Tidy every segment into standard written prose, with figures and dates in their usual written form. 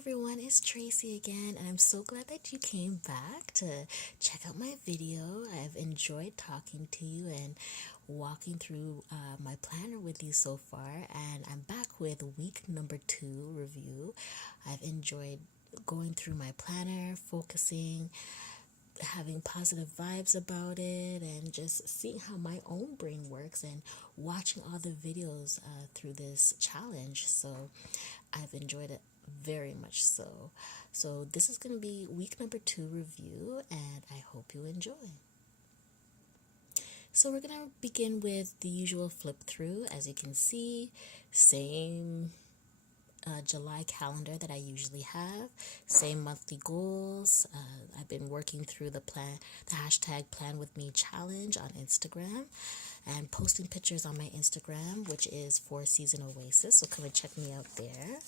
everyone, it's Tracy again, and I'm so glad that you came back to check out my video. I've enjoyed talking to you and walking through my planner with you so far, and I'm back with week number 2 review. I've enjoyed going through my planner, focusing, having positive vibes about it, and just seeing how my own brain works and watching all the videos through this challenge. So I've enjoyed it very much so. So this is going to be week number 2 review, and I hope you enjoy. So we're going to begin with the usual flip through. As you can see, same July calendar that I usually have, same monthly goals. I've been working through the hashtag Plan With Me challenge on Instagram and posting pictures on my Instagram, which is 4 Season Oasis, so come and check me out there.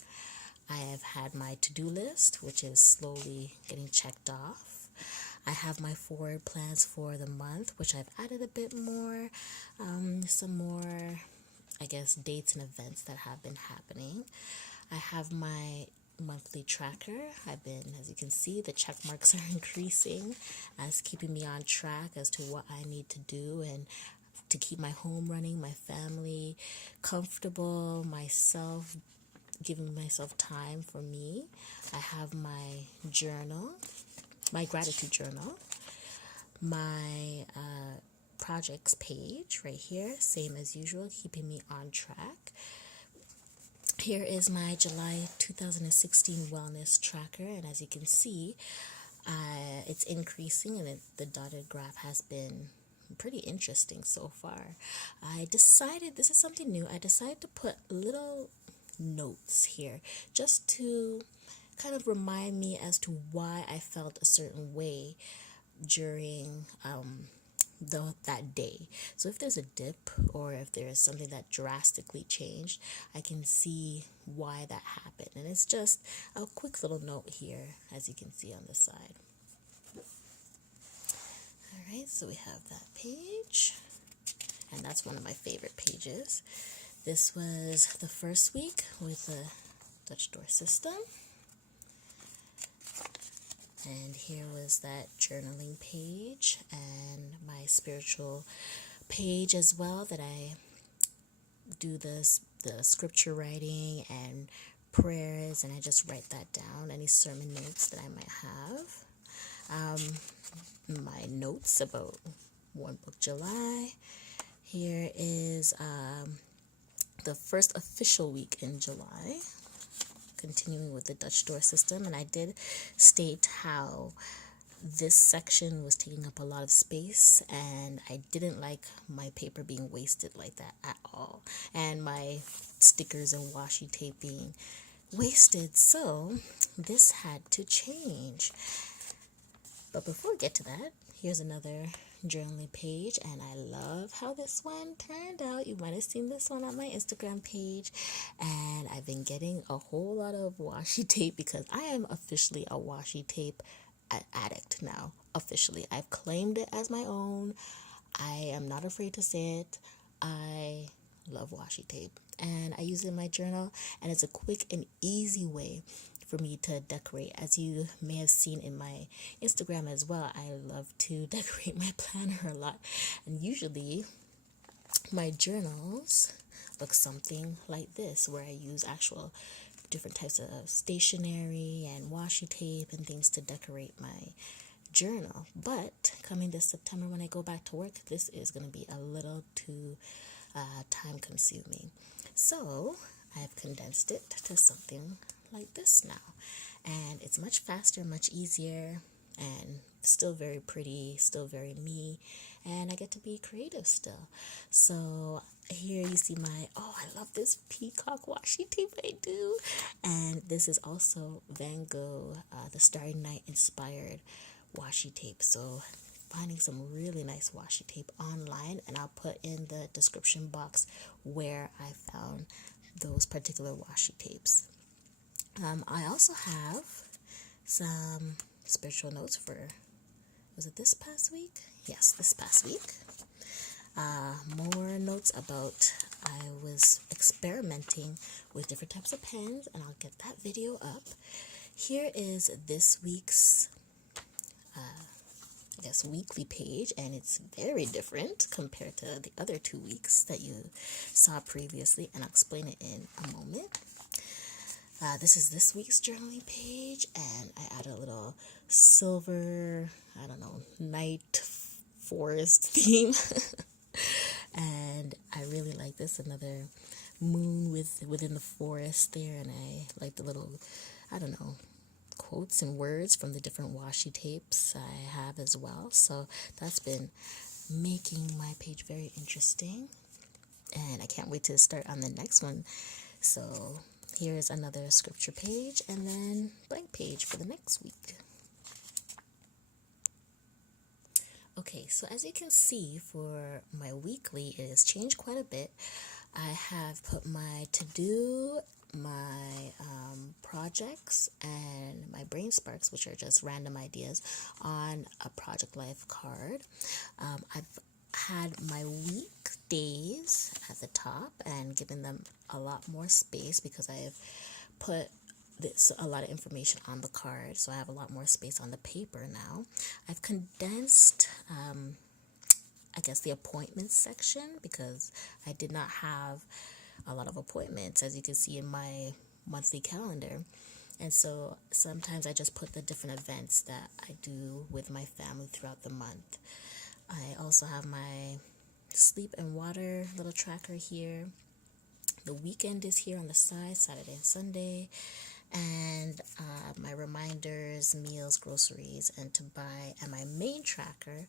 I have had my to-do list, which is slowly getting checked off. I have my forward plans for the month, which I've added a bit more, some more, I guess, dates and events that have been happening. I have my monthly tracker. As you can see, the check marks are increasing, as keeping me on track as to what I need to do and to keep my home running, my family comfortable, myself, giving myself time for me. I have my journal, my gratitude journal, my projects page right here, same as usual, keeping me on track. Here is my July 2016 wellness tracker, and as you can see, it's increasing, and the dotted graph has been pretty interesting so far. This is something new, I decided to put little notes here just to kind of remind me as to why I felt a certain way during that day. So if there's a dip or if there is something that drastically changed, I can see why that happened. And it's just a quick little note here, as you can see on the side. Alright, so we have that page, and that's one of my favorite pages. This was the first week with the Dutch door system. And here was that journaling page and my spiritual page as well, that I do the scripture writing and prayers, and I just write that down, any sermon notes that I might have. My notes about One Book July. Here is the first official week in July, continuing with the Dutch door system, and I did state how this section was taking up a lot of space, and I didn't like my paper being wasted like that at all, and my stickers and washi tape being wasted, so this had to change. But before we get to that, here's another journaling page, and I love how this one turned out. You might have seen this one on my Instagram page, and I've been getting a whole lot of washi tape because I am officially a washi tape addict now. Officially, I've claimed it as my own. I am not afraid to say it. I love washi tape, and I use it in my journal, and it's a quick and easy way for me to decorate. As you may have seen in my Instagram as well, I love to decorate my planner a lot, and usually my journals look something like this, where I use actual different types of stationery and washi tape and things to decorate my journal. But coming this September, when I go back to work, this is going to be a little too time consuming, so I've condensed it to something like this now, and it's much faster, much easier, and still very pretty, still very me, and I get to be creative still. So here you see I love this peacock washi tape, I do, and this is also Van Gogh, the Starry Night inspired washi tape. So finding some really nice washi tape online, and I'll put in the description box where I found those particular washi tapes. I also have some spiritual notes was it this past week? Yes, this past week. More notes about, I was experimenting with different types of pens, and I'll get that video up. here is this week's weekly page, and it's very different compared to the other 2 weeks that you saw previously, and I'll explain it in a moment. This is this week's journaling page, and I added a little silver, I don't know, night forest theme. And I really like this, another moon within the forest there, and I like the little, I don't know, quotes and words from the different washi tapes I have as well. So that's been making my page very interesting, and I can't wait to start on the next one. So here's another scripture page, and then blank page for the next week. Okay, so as you can see, for my weekly, it has changed quite a bit. I have put my to-do, my projects, and my brain sparks, which are just random ideas, on a project life card. I've had my weekdays at the top and given them a lot more space because I've put a lot of information on the card, so I have a lot more space on the paper now. I've condensed I guess the appointments section, because I did not have a lot of appointments, as you can see in my monthly calendar. And so sometimes I just put the different events that I do with my family throughout the month. I also have my sleep and water little tracker here. The weekend is here on the side, Saturday and Sunday. And my reminders, meals, groceries, and to buy, and my main tracker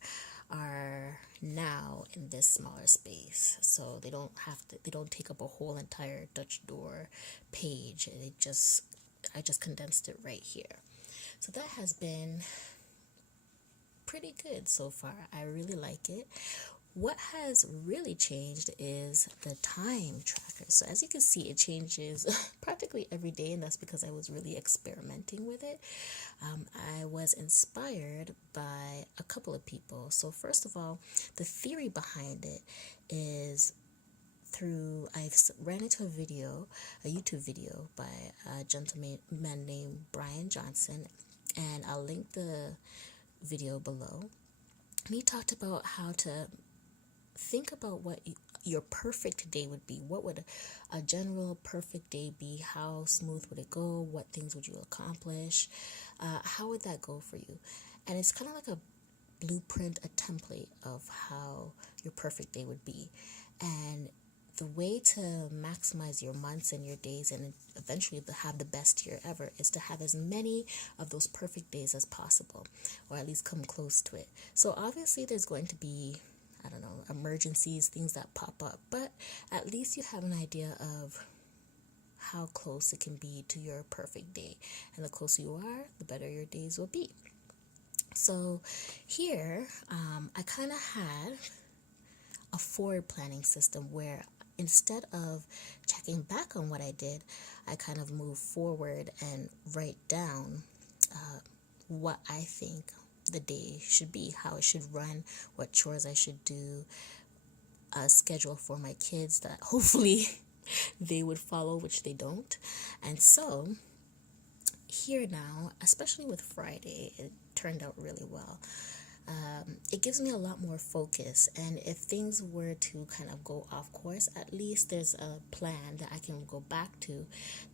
are now in this smaller space, so they don't take up a whole entire Dutch door page. I just condensed it right here. So that has been pretty good so far. I really like it. What has really changed is the time tracker. So as you can see, it changes practically every day, and that's because I was really experimenting with it. I was inspired by a couple of people. So first of all, the theory behind it is I ran into a YouTube video by a gentleman named Brian Johnson, and I'll link the video below. And he talked about how to think about what your perfect day would be. What would a general perfect day be? How smooth would it go? What things would you accomplish? How would that go for you? And it's kind of like a blueprint, a template of how your perfect day would be. And the way to maximize your months and your days and eventually to have the best year ever is to have as many of those perfect days as possible, or at least come close to it. So obviously there's going to be, I don't know, emergencies, things that pop up, but at least you have an idea of how close it can be to your perfect day. And the closer you are, the better your days will be. So here, I kind of had a forward planning system where instead of checking back on what I did, I kind of move forward and write down what I think the day should be, how it should run, what chores I should do, a schedule for my kids that hopefully they would follow, which they don't. And so here now, especially with Friday, it turned out really well. It gives me a lot more focus, and if things were to kind of go off course, at least there's a plan that I can go back to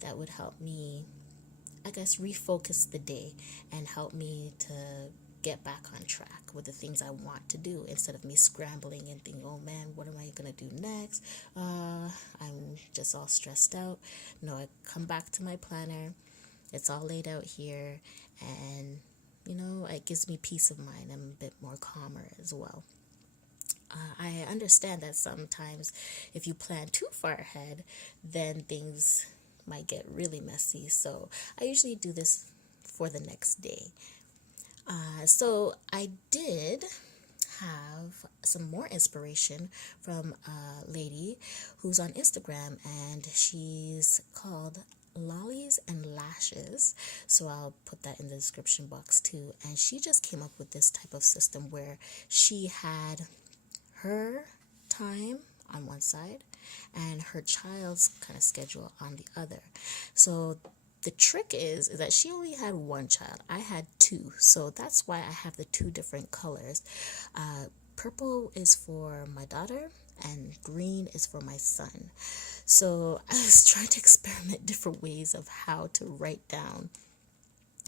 that would help me, I guess, refocus the day and help me to get back on track with the things I want to do, instead of me scrambling and thinking, oh man, what am I going to do next? I'm just all stressed out. No, I come back to my planner. It's all laid out here, and it gives me peace of mind. I'm a bit more calmer as well. I understand that sometimes if you plan too far ahead, then things might get really messy. So I usually do this for the next day. So I did have some more inspiration from a lady who's on Instagram, and she's called Lollies and Lashes, so I'll put that in the description box too. And she just came up with this type of system where she had her time on one side and her child's kind of schedule on the other. So the trick is that she only had one child. I had two, so that's why I have the two different colors. Purple is for my daughter and green is for my son. So I was trying to experiment different ways of how to write down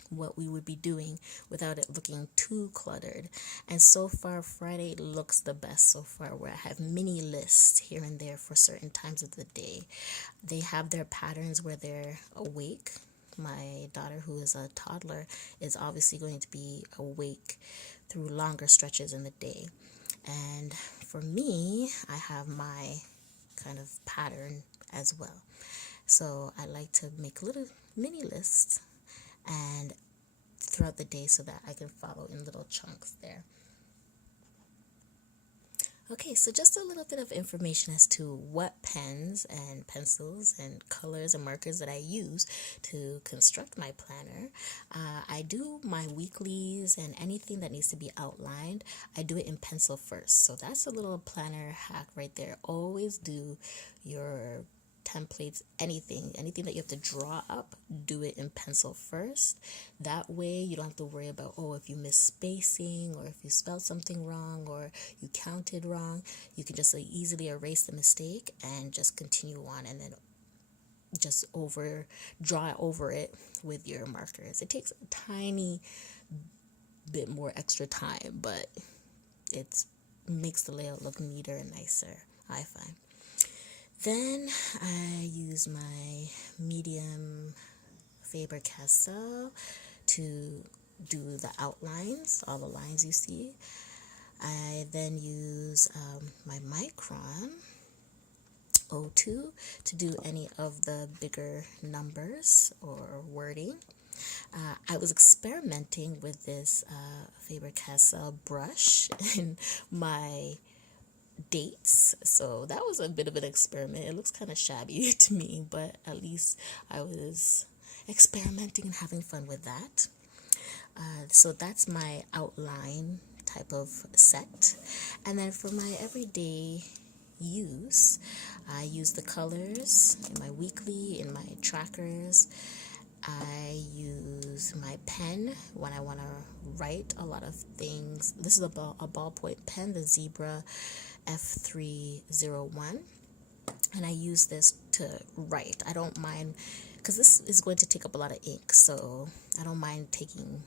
what we would be doing without it looking too cluttered. And so far, Friday looks the best so far, where I have mini lists here and there for certain times of the day. They have their patterns where they're awake. My daughter, who is a toddler, is obviously going to be awake through longer stretches in the day. And for me, I have my kind of pattern as well. So I like to make little mini lists and throughout the day so that I can follow in little chunks there. Okay, so just a little bit of information as to what pens and pencils and colors and markers that I use to construct my planner. I do my weeklies and anything that needs to be outlined, I do it in pencil first. So that's a little planner hack right there. Always do your templates, anything that you have to draw up, do it in pencil first. That way you don't have to worry about, if you miss spacing or if you spelled something wrong or you counted wrong. You can just easily erase the mistake and just continue on, and then just draw over it with your markers. It takes a tiny bit more extra time, but it makes the layout look neater and nicer, I find. Then I use my medium Faber-Castell to do the outlines, all the lines you see. I then use my Micron 02 to do any of the bigger numbers or wording. I was experimenting with this Faber-Castell brush in my dates, so that was a bit of an experiment. It looks kind of shabby to me, but at least I was experimenting and having fun with that. So that's my outline type of set. And then for my everyday use, I use the colors in my weekly, in my trackers. I use my pen when I want to write a lot of things. This is a ballpoint pen, the Zebra F.301, and I use this to write. I don't mind, because this is going to take up a lot of ink, so I don't mind taking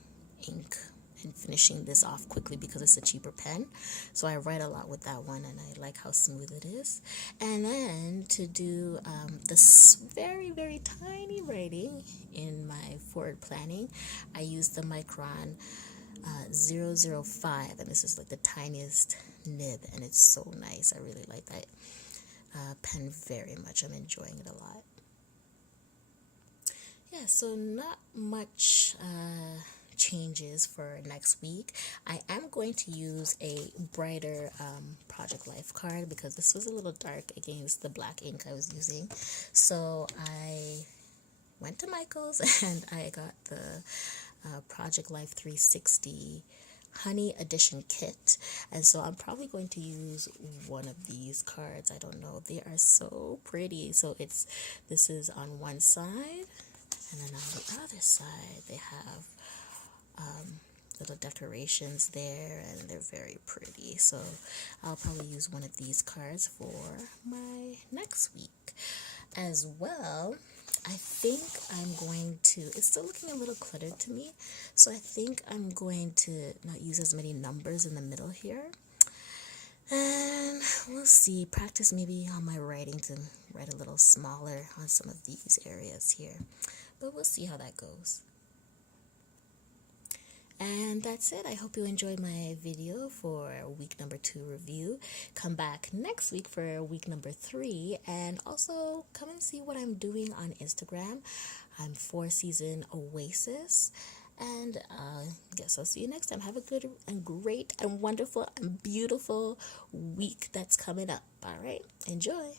ink and finishing this off quickly because it's a cheaper pen. So I write a lot with that one, and I like how smooth it is. And then to do this very, very tiny writing in my forward planning, I use the Micron 005, and this is like the tiniest nib, and it's so nice. I really like that pen very much. I'm enjoying it a lot. Yeah, so not much changes for next week. I am going to use a brighter Project Life card because this was a little dark against the black ink I was using. So I went to Michael's and I got the Project Life 360 Honey Edition Kit, and so I'm probably going to use one of these cards. I don't know, they are so pretty. So this is on one side, and then on the other side they have little decorations there, and they're very pretty. So I'll probably use one of these cards for my next week as well. I think I'm going to, it's still looking a little cluttered to me, so I think I'm going to not use as many numbers in the middle here. And we'll see, practice maybe on my writing to write a little smaller on some of these areas here. But we'll see how that goes. And that's it. I hope you enjoyed my video for week number 2 review. Come back next week for week number 3, and also come and see what I'm doing on Instagram. I'm 4 Season Oasis, and guess I'll see you next time. Have a good and great and wonderful and beautiful week that's coming up. All right, enjoy.